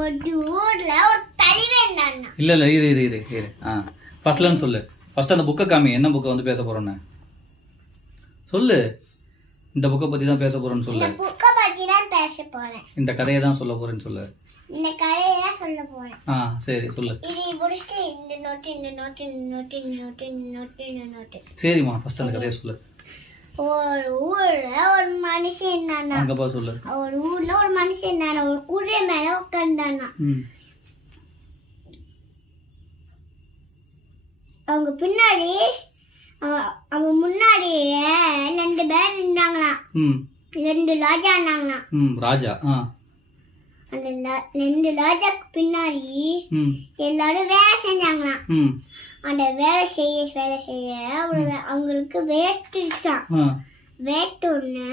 ஒரு ஊர்ல ஒரு தலைவன் இருந்தானா. இல்ல இரு ஃபர்ஸ்ட்லன்னு சொல்லு. ஃபர்ஸ்ட் அந்த புக்கை காமி. என்ன புக்கை வந்து பேச போறோன்னு சொல்லு. இந்த புக்கை பத்தி தான் பேச போறேன்னு சொல்லு. இந்த புக்கை பத்தி தான் பேச போறேன். இந்த கதையை தான் சொல்ல போறேன்னு சொல்லு. இந்த கதையை தான் சொல்ல போறேன். சரி சொல்லு. இது முடிச்சிட்டு இந்த நோட்டு. சரிம்மா, ஃபர்ஸ்ட் அந்த கதையை சொல்லு. ஒரு ஊர்ல ஒரு மனுஷன் இருந்தானா. அங்க பா சொல்லு. ஒரு ஊர்ல ஒரு மனுஷன் இருந்தானா. ஒரு குதிரை மேல உட்கார்ந்தானா. அவங்க பின்னாடி அவங்க முன்னாடியே 2 பேர் இருந்தாங்களாம். 2 ராஜா இருந்தாங்களாம். ராஜா. அந்த 2 ராஜாக்கு பின்னாடி எல்லாரும் வேலை செஞ்சாங்களாம். அந்த வேலை செய்ய அவங்களுக்கு வேட்டுச்சான். வேட்டோன்னு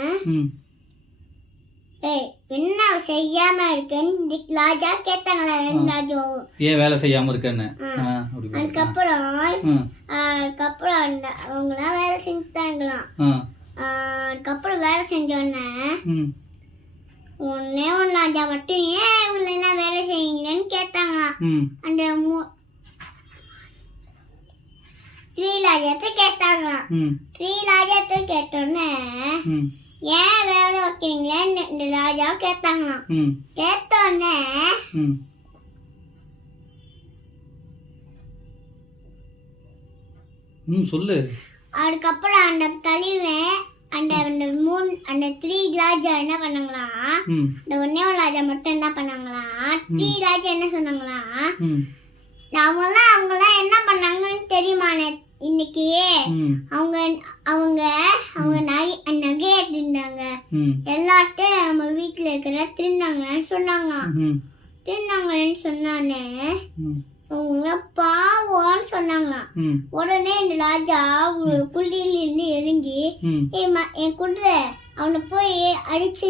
என்ன செய்யாம இருக்கேன்னு ராஜா கேட்டாங்களா. 2 ராஜாவும் ஏன் வேலை செய்யாம இருக்கேன்னு. அதுக்கப்புறம் அவங்களாம் வேலை செஞ்சுட்டாங்களாம். அதுக்கப்புறம் வேலை செஞ்சோடனே ஒன்னே ஒன்னு ராஜா மட்டும் ஏன் இவங்களை எல்லாம் வேலை செய்யுங்கன்னு கேட்டாங்களாம். அந்த ஸ்ரீராஜத்தை கேட்டாங்களாம். ஸ்ரீராஜத்தை கேட்டோன்னே ஏன் வேலை வைக்கிறீங்களேன்னு இந்த ராஜாவை கேட்டாங்களாம். கேட்டோன்னே சொல்லு. அதுக்கப்புறம் அந்த தலைவன் அந்த 3 ராஜா என்ன பண்ணாங்களாம். இந்த ஒன்னே ஒரு ராஜா மட்டும் என்ன பண்ணாங்களாம். 3 ராஜா என்ன சொன்னாங்களாம். அவங்களாம் என்ன பண்ணாங்கன்னு தெரியுமா இன்னைக்கு. அவங்க நகை எடுத்திருந்தாங்க. எல்லாத்தையும் நம்ம வீட்டுல இருக்கிற திருந்தாங்கன்னு சொன்னானே அவங்க பாவம்னு சொன்னாங்களாம். உடனே இந்த ராஜா குள்ளியில இருந்து இறங்கி என் குதிரை அவனை போய் அடிச்சு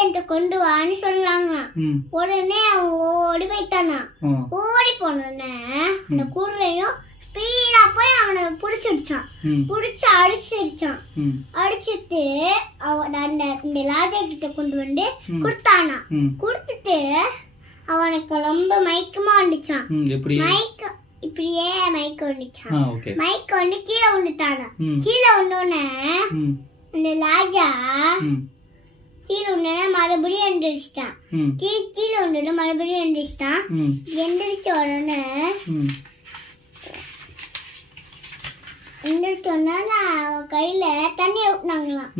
என்கிட்ட கொண்டு வான்னு சொன்னாங்களாம். உடனே அவன் ஓடி போயிட்டானா. ஓடி போனோடனே அந்த குதிரையும் ஸ்பீடா போய் அவனை பிடிச்சிருச்சான். பிடிச்சு அடிச்சிட்டு இந்த ராஜா கிட்ட கொண்டு வந்து கொடுத்தானா. கொடுத்துட்டு அவனுக்கு ரொம்ப மயக்கமா வந்துச்சான். இப்படியே மயக்கம் வந்துச்சான். மயக்கம் வந்து கீழே விழுந்துட்டானா. கீழே வந்தோடனே அந்த ராஜா கீழே உடனே மறுபடியும் எந்திரிச்சிட்டான். கீழே உடனே மறுபடியும் எந்திரிச்சிட்டான். எந்திரிச்ச உடனே அவன் கையில தண்ணிய ஊட்டினாங்களாம்.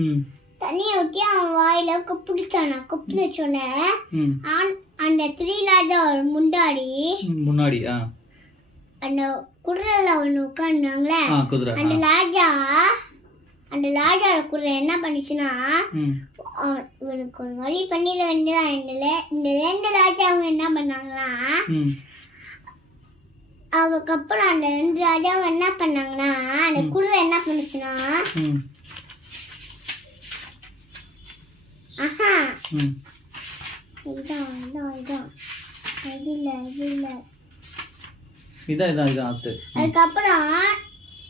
தண்ணிய ஊட்டி அவன் வாயில குப்பிடிச்சானா. குப்பி வச்சோடனே அந்த 3 ராஜா முன்னாடி அந்த குதிரைல ஒண்ணு உட்கார்ந்தாங்களே. அந்த ராஜாவோட குதிரை என்ன பண்ணுச்சுன்னா இவனுக்கு ஒரு வழி பண்ணிட வேண்டியதான். இந்த 2 ராஜாவும் என்ன பண்ணாங்களா. அதுக்கப்புறம் அந்த 2 ராஜாவும் என்ன பண்ணாங்கன்னா அந்த குதிரை என்ன பண்ணுச்சுன்னா அதுக்கப்புறம்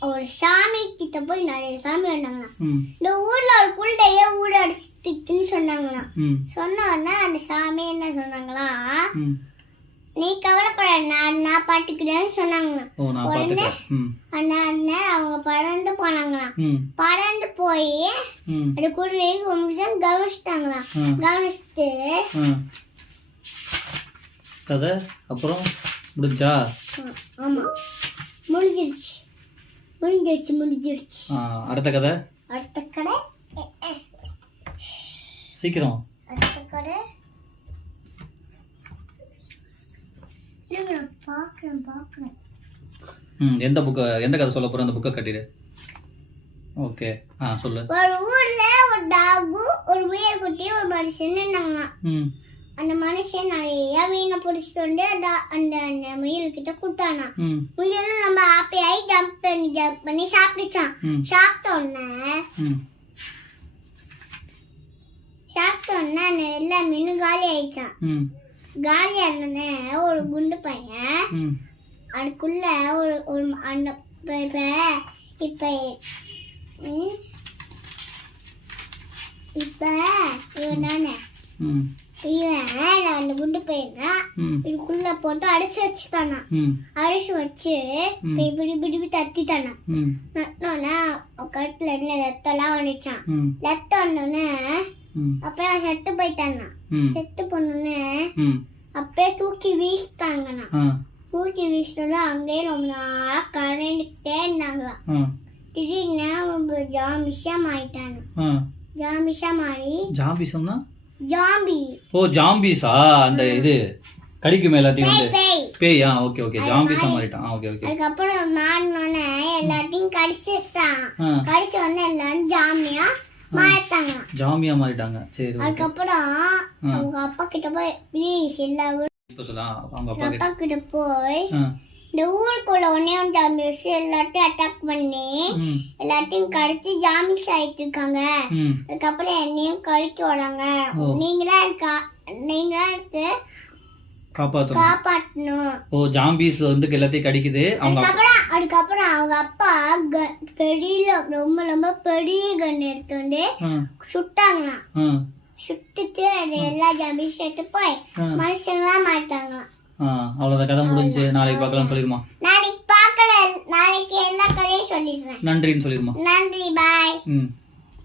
ஒரு சாமி கிட்ட போய் நிறைய சாமி வந்தாங்களாம். இந்த ஊர்ல ஒரு குருடைய ஊட அடிச்சுட்டுன்னு சொன்னாங்களாம். சொன்ன உடனே அந்த சாமி என்ன சொன்னாங்களா. நீ கவலைப்பட நான் பாட்டுக்கிறேன்னு சொன்னாங்களாம். உடனே அவங்க பறந்து போனாங்களாம். பறந்து போய் அந்த குருடைய கவனிச்சுட்டாங்களாம். கவனிச்சுட்டு கதை அப்புறம் முடிஞ்சா. ஆமா முடிஞ்சிருச்சு. அடுத்த கதை சீக்கிரம். அடுத்த கதை பாக்குறேன். எந்த கதை சொல்ல போற. அந்த புக்கை கட்டிடு. ஓகே சொல்லு. ஒரு ஊர்ல ஒரு டாகும் ஒரு முயல்குட்டி ஒரு மனுஷன் இருந்தாங்க. அந்த மனுஷன் நிறைய மீனை பிடிச்சிட்டு வந்து அந்த முயல் கிட்ட கொடுத்தானா. முயலும் நம்ம ஹாப்பியாகி ஜம்ப் பண்ணி சாப்பிட்டுச்சான். சாப்பிட்ட உடனே அந்த எல்லா மீனும் காலி ஆயிடுச்சான். காலி ஆனோடனே ஒரு குண்டு பையன் அதுக்குள்ள ஒரு அந்த இப்ப இவன் தானே இவன் அந்த குண்டு பையனா ம் இதுக்குள்ள போட்டு அடைச்சு வச்சுட்டானா. ம் அடைச்சு வச்சு இப்படி இப்படி இப்படி தட்டிட்டானா. ம் தட்டினோடனே கழுத்துல இருந்து ரத்தம்லாம் வந்துச்சான். ம் ரத்தம் வந்தோடனே ம் அப்பயே செத்து போயிட்டானா. ம் செத்து போனோடனே ம் அப்பயே தூக்கி வீசிட்டாங்கண்ணா. ஆ தூக்கி வீசினோட அங்கேயே ரொம்ப நாளா கரண்டுக்கிட்டே இருந்தாங்களாம். ஆ திடீர்னு ஜாம்பிஷா மாறிட்டானு. ஆ ஜாம்பிஷா மாறி ஜாம்பிசம்னா ஜாம்பி ஓ ஜாம்பிஸா அந்த இது கடிக்கும் எல்லாத்தையும் வந்து பேய். பேயா ஓகே ஓகே ஜாம்பிஸா மாறிட்டான் ஓகே ஓகே அதுக்கப்புறம் மாறினோடனே எல்லாத்தையும் கடிச்சிட்டான். ஆ கடிச்சு வந்து எல்லாரும் ஜாமியா மாறிட்டாங்க. ஜாமியா மாறிட்டாங்க சரி ஓகே அதுக்கப்புறம் அவங்க அப்பா கிட்ட போய் ப்ளீஸ் எல்லா இப்போ சொல்லலாம் அவங்க அப்பா அப்பா கிட்ட போய் ஆ இந்த ஊருக்குள்ள ஒன்னே ஒன்று ஜாம்பி வச்சு எல்லாத்தையும் அட்டாக் பண்ணி ம் எல்லாத்தையும் கடிச்சு ஜாம்பிஸ் ஆயிட்டு இருக்காங்க. ம் அதுக்கப்புறம் என்னையும் கடிச்சு வராங்க. நீங்களா இருக்கு காப்பாற்றணும் காப்பாற்றணும். ஓ ஜாம்பிஸ் வந்து எல்லாத்தையும் கடிக்குது அவங்க அதுக்கப்புறம் அவங்க அப்பா பெரிய ரொம்ப ரொம்ப பெரிய கன் எடுத்து வந்து ஆ சுட்டாங்களாம். ஆ சுட்டுட்டு அது எல்லா ஜாம்பிஸ் எடுத்து போய் மனுஷங்களா மாட்டாங்களாம். ஆ அவ்வளோதான் கதை முடிஞ்சு நாளைக்கு பார்க்கலாம் சொல்லிடுமா நாளைக்கு பார்க்கல, நாளைக்கு எல்லா கதையும் சொல்லிடுறேன். நன்றின்னு சொல்லிடுமா நன்றி, பாய். ம்